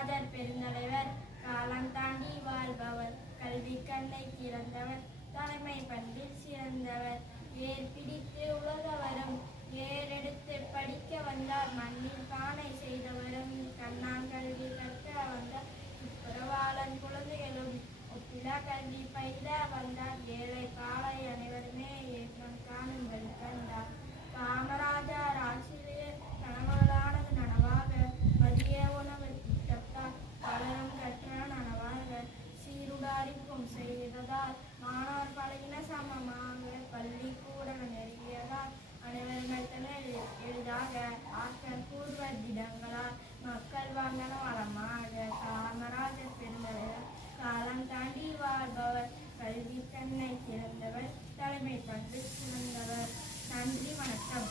காமராஜர் பெருந்தலைவர் காலம் தாண்டி வாழ்பவர் கல்வி கண்ணை திறந்தவர் தலைமை பண்பில் சிறந்தவர் ஏர் பிடித்து உலக வரும் ஏறெடுத்து படிக்க வந்தார் மண்ணில் பானை செய்தவரும் கண்ணாங்கல்வி கற்க வந்தார் துப்புரவாளன் குழந்தைகளும் ஒப்பிலா கல்வி பயில வந்தார் ஏழை பாலை அனைவருமே ஏற்றம் காணுங்கள் கண்டார் காமராஜர் ஆட்சியிலே கனவுகளானது நனவாக மதிய உணவு திட்டத்தால் பலரும் கற்ற நனவாக சீருடாரிப்பும் செய்ததால் மாணவர் பழகின சமமாக பள்ளிக்கூட நெருங்கியதால் அனைவர்கள் எளிதாக ஆற்றல் பூர்வ திடங்களால் மக்கள் வாங்கன வளமாக காமராஜர் பெருந்தலைவர் காலம் தாண்டி வாழ்பவர் கல்வி கண்ணை திறந்தவர் தலைமை பண்பு சிறந்தவர். நன்றி, வணக்கம்.